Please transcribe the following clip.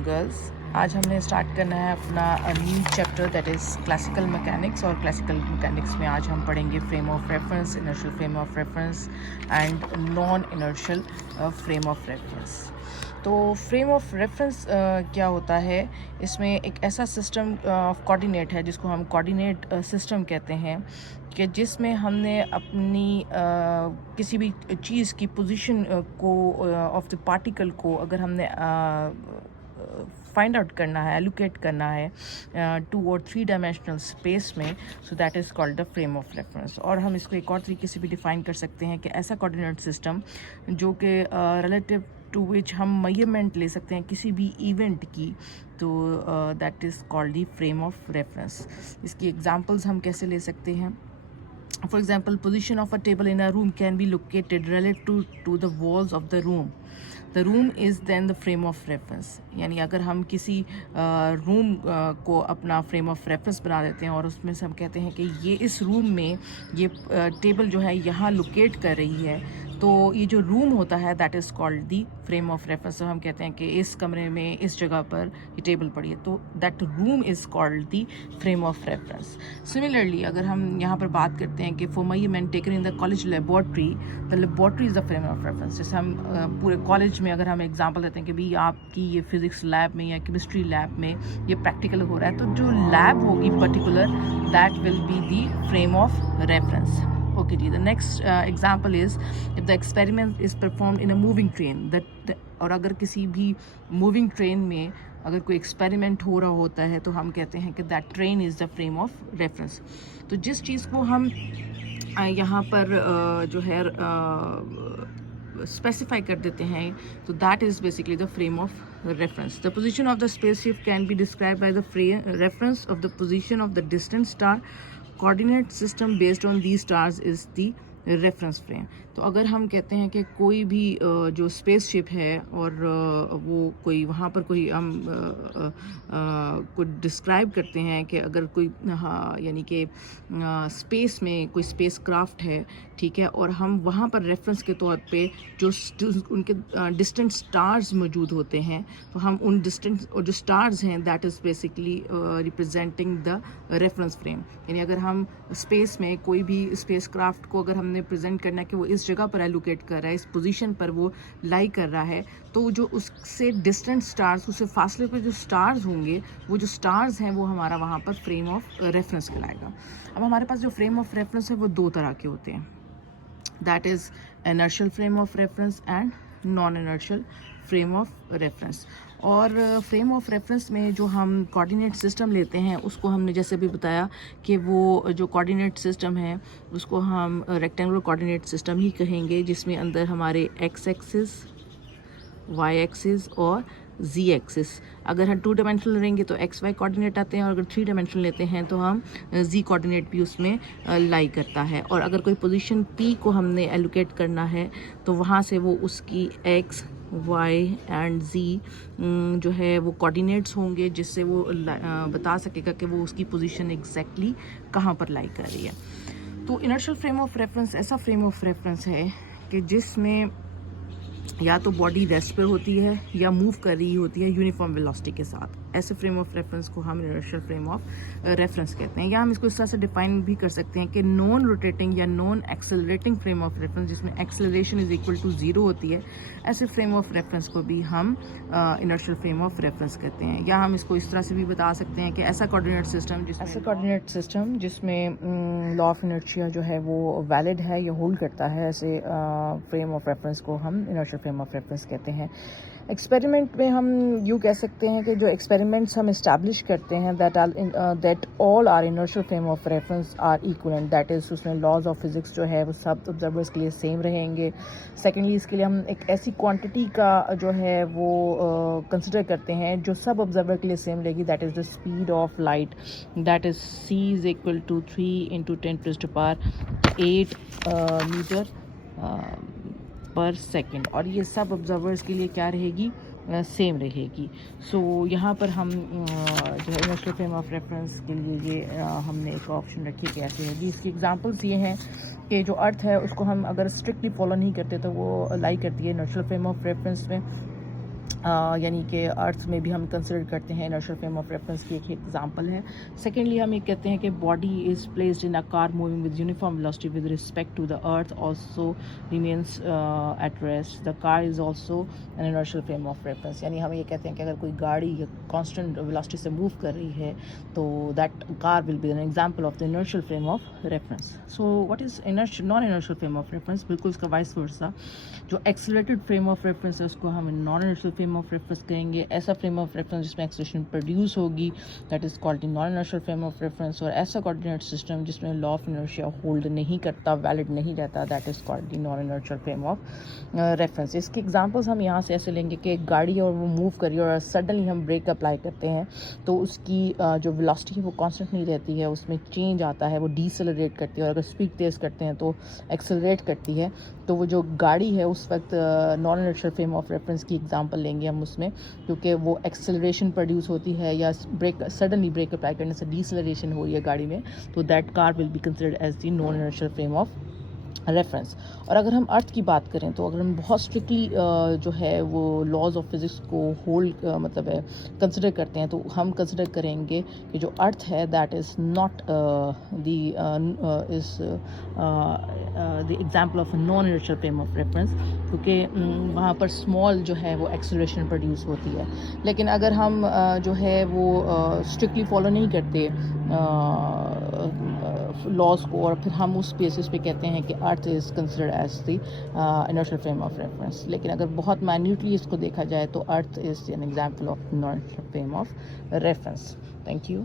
along girls. آج ہم نے اسٹارٹ کرنا ہے اپنا new chapter that is classical mechanics. اور کلاسیکل میکینکس میں آج ہم پڑھیں گے frame of reference, inertial frame of reference and non inertial frame of reference. تو فریم آف ریفرنس کیا ہوتا ہے؟ اس میں ایک ایسا سسٹم آف کوآرڈینیٹ ہے جس کو ہم کوآرڈینیٹ سسٹم کہتے ہیں, کہ جس میں ہم نے اپنی کسی بھی چیز کی پوزیشن کو آف دا پارٹیکل کو اگر ہم نے فائنڈ آؤٹ کرنا ہے, ایلوکیٹ کرنا ہے 2 اور 3 ڈائمینشنل اسپیس میں, so that is called the frame of reference. اور ہم اس کو ایک اور طریقے سے بھی ڈیفائن کر سکتے ہیں کہ ایسا کوآرڈینیٹ سسٹم جو کہ ریلیٹیو ٹو وچ ہم میجرمنٹ لے سکتے ہیں کسی بھی ایونٹ کی, تو that is called the frame of reference. اس کی ایگزامپلز ہم کیسے لے سکتے ہیں؟ For example, position of a table in a room can be located relative to the walls of the room. The room is then the frame of reference. یعنی اگر ہم کسی روم کو اپنا فریم آف ریفرنس بنا دیتے ہیں اور اس میں سے ہم کہتے ہیں کہ یہ اس روم میں یہ ٹیبل جو ہے یہاں لوکیٹ کر رہی ہے, تو یہ جو روم ہوتا ہے that is called the frame of reference. تو ہم کہتے ہیں کہ اس کمرے میں اس جگہ پر یہ ٹیبل پڑی ہے, تو that room is called the frame of reference. Similarly اگر ہم یہاں پر بات کرتے ہیں کہ for measurement taken in the college laboratory, the laboratory is the frame of reference. جیسے ہم پورے کالج میں اگر ہم ایگزامپل دیتے ہیں کہ بھی آپ کی یہ فزکس لیب میں یا کیمسٹری لیب میں یہ پریکٹیکل ہو رہا ہے, تو جو لیب ہوگی particular that will be the frame of reference. Okay, the next example is if the experiment is performed in a moving train, that اور اگر کسی بھی موونگ ٹرین میں اگر کوئی ایکسپیریمنٹ ہو رہا ہوتا ہے تو ہم کہتے ہیں کہ that train is the frame of reference. تو جس چیز کو ہم یہاں پر جو ہے اسپیسیفائی کر دیتے ہیں, تو that is basically the frame of reference. The position of the spaceship can be describe by the reference of the position of the distant star. Coordinate system based on the stars is the reference frame. تو اگر ہم کہتے ہیں کہ کوئی بھی جو space شپ ہے اور وہ کوئی وہاں پر کوئی ہم کو ڈسکرائب کرتے ہیں کہ اگر کوئی یعنی کہ اسپیس میں کوئی اسپیس کرافٹ ہے, ٹھیک ہے, اور ہم وہاں پر ریفرنس کے طور پہ جو ان کے ڈسٹنٹ اسٹارز موجود ہوتے ہیں, تو ہم ان ڈسٹنٹ جو اسٹارز ہیں that is basically representing the reference frame. یعنی اگر ہم اسپیس میں کوئی بھی اسپیس کرافٹ کو اگر ہم نے پریزنٹ کرنا ہے کہ وہ اس جگہ پر ایلوکیٹ کر رہا ہے, اس پوزیشن پر وہ لائی کر رہا ہے, تو جو اس سے ڈسٹنٹ اسٹارز, اس سے فاصلے پہ جو اسٹارز ہوں گے, وہ جو اسٹارز ہیں وہ ہمارا وہاں پر فریم آف ریفرنس کہلائے گا. اب ہمارے پاس جو فریم آف ریفرنس ہے وہ 2 طرح کے ہوتے ہیں, that is inertial frame of reference and non inertial frame of reference. اور فریم آف ریفرنس میں جو ہم کوآرڈینیٹ سسٹم لیتے ہیں اس کو ہم نے جیسے بھی بتایا کہ وہ جو کوآرڈینیٹ سسٹم ہے اس کو ہم ریکٹینگولر کوآرڈینیٹ سسٹم ہی کہیں گے, جس میں اندر ہمارے ایکس ایکسس, وائی ایکسس اور زی ایکسس. اگر ہم 2 ڈائمینشنل لیں گے تو ایکس وائی کوآرڈینیٹ آتے ہیں, اور اگر 3 ڈائمینشنل لیتے ہیں تو ہم زی کوآرڈینیٹ بھی اس میں لائی کرتا ہے. اور اگر کوئی پوزیشن پی کو ہم نے ایلوکیٹ کرنا ہے تو وہاں سے وہ اس کی ایکس, وائی اینڈ زی جو ہے وہ کوآرڈینیٹس ہوں گے, جس سے وہ بتا سکے گا کہ وہ اس کی پوزیشن ایگزیکٹلی کہاں پر لائی کر رہی ہے. تو انرشیل فریم آف ریفرنس ایسا فریم آف ریفرنس ہے کہ جس میں یا تو باڈی ریسٹ پہ ہوتی ہے یا موو کر رہی ہوتی ہے یونیفارم ویلوسٹی کے ساتھ. ایسے فریم آف ریفرنس کو ہم انرشیل فریم آف ریفرنس کہتے ہیں. یا ہم اس کو اس طرح سے ڈیفائن بھی کر سکتے ہیں کہ نان روٹیٹنگ یا naan accelerating frame of reference, جس میں ایکسلریشن از اکول ٹو 0 ہوتی ہے, ایسے فریم آف ریفرنس کو بھی ہم انرشیل فریم آف ریفرنس کہتے ہیں. یا ہم اس کو اس طرح سے بھی بتا سکتے ہیں کہ ایسا کوآرڈینیٹ سسٹم جس میں لا آف انرشیا جو ہے وہ ویلڈ ہے یا ہولڈ کرتا ہے, ایسے فریم آف ریفرنس کو ہم انرشیل فریم آف ریفرنس کہتے ہیں. ایکسپیریمنٹ میں ہم یوں کہہ سکتے ہیں کہ جو ایکسپیریمنٹس ہم اسٹیبلش کرتے ہیں that all are inertial frame of reference are equivalent, that is اس میں لاز آف فزکس جو ہے وہ سب آبزرورس کے لیے سیم رہیں گے. سیکنڈلی اس کے لیے ہم ایک ایسی کوانٹٹی کا جو ہے وہ کنسیڈر کرتے ہیں جو سب آبزرور کے لیے سیم رہے گی, that is the speed of light, that is c is equal to 3 × 10⁸ metre per second, اور یہ سب آبزرورس کے لیے کیا رہے گی, سیم رہے گی. سو یہاں پر ہم جو ہے انرشیل فریم آف ریفرنس کے لیے یہ ہم نے ایک آپشن رکھی کہ ایسے ہوگی. اس کی ایگزامپلس یہ ہیں کہ جو ارتھ ہے اس کو ہم اگر اسٹرکٹلی فالو نہیں کرتے تو وہ لائی کرتی ہے انرشیل فریم آف ریفرنس میں. یعنی کہ ارتھ میں بھی ہم کنسیڈر کرتے ہیں انرشیل فریم آف ریفرنس کی ایک ایگزامپل ہے. سیکنڈلی ہم یہ کہتے ہیں کہ body is placed in a car moving with uniform velocity with respect to the earth also remains at rest, the car is also an inertial frame of reference. یعنی ہم یہ کہتے ہیں کہ اگر کوئی گاڑی کانسٹنٹ ویلوسٹی سے موو کر رہی ہے تو that car will be an example of the inertial frame of reference. So what is non inertial frame of reference? بالکل اس کا وائس ورسا. جو ایکسلریٹڈ فریم آف ریفرنس ہے اس کو ہم non inertial frame of reference کہیں گے. ایسا فریم آف ریفرنس جس میں ایکسلریشن پروڈیوس ہوگی that is called non inertial frame of reference. اور ایسا کوآرڈینیٹ سسٹم جس میں لا آف انرشیا ہولڈ نہیں کرتا, ویلڈ نہیں رہتا, that is called non inertial frame of reference. اس کے ایگزامپلس ہم یہاں سے ایسے لیں گے کہ ایک گاڑی اور وہ موو کری اور سڈنلی ہم بریک اپلائی کرتے ہیں تو اس کی جو ویلوسٹی ہے وہ کانسٹنٹ نہیں رہتی ہے, اس میں چینج آتا ہے, وہ ڈیسیلریٹ کرتی ہے, اور اگر اسپیڈ تیز کرتے ہیں تو ایکسلریٹ کرتی ہے. تو وہ جو گاڑی ہے اس وقت naan inertial frame of reference کی ایگزامپل لیں گے ہم اس میں, کیونکہ وہ ایکسلریشن پروڈیوس ہوتی ہے یا سڈنلی بریک اپلائی کرنے سے ڈیسیلریشن ہو رہی ہے گاڑی میں, تو that car will be considered as the non inertial frame of reference. اور اگر ہم ارتھ کی بات کریں تو اگر ہم بہت اسٹرکٹلی جو ہے وہ لاز آف فزکس کو ہولڈ مطلب ہے کنسیڈر کرتے ہیں تو ہم کنسیڈر کریں گے کہ جو ارتھ ہے that is not the example of non inertial frame of reference, کیونکہ وہاں پر اسمال جو ہے وہ ایکسلریشن پروڈیوس ہوتی ہے. لیکن اگر ہم جو ہے وہ اسٹرکٹلی فالو نہیں کرتے لاز کو, اور پھر ہم اس بیسس پہ کہتے ہیں کہ earth is considered as the inertial frame of reference. لیکن اگر بہت مائنیوٹلی اس کو دیکھا جائے تو earth is an example of inertial frame of reference. Thank you.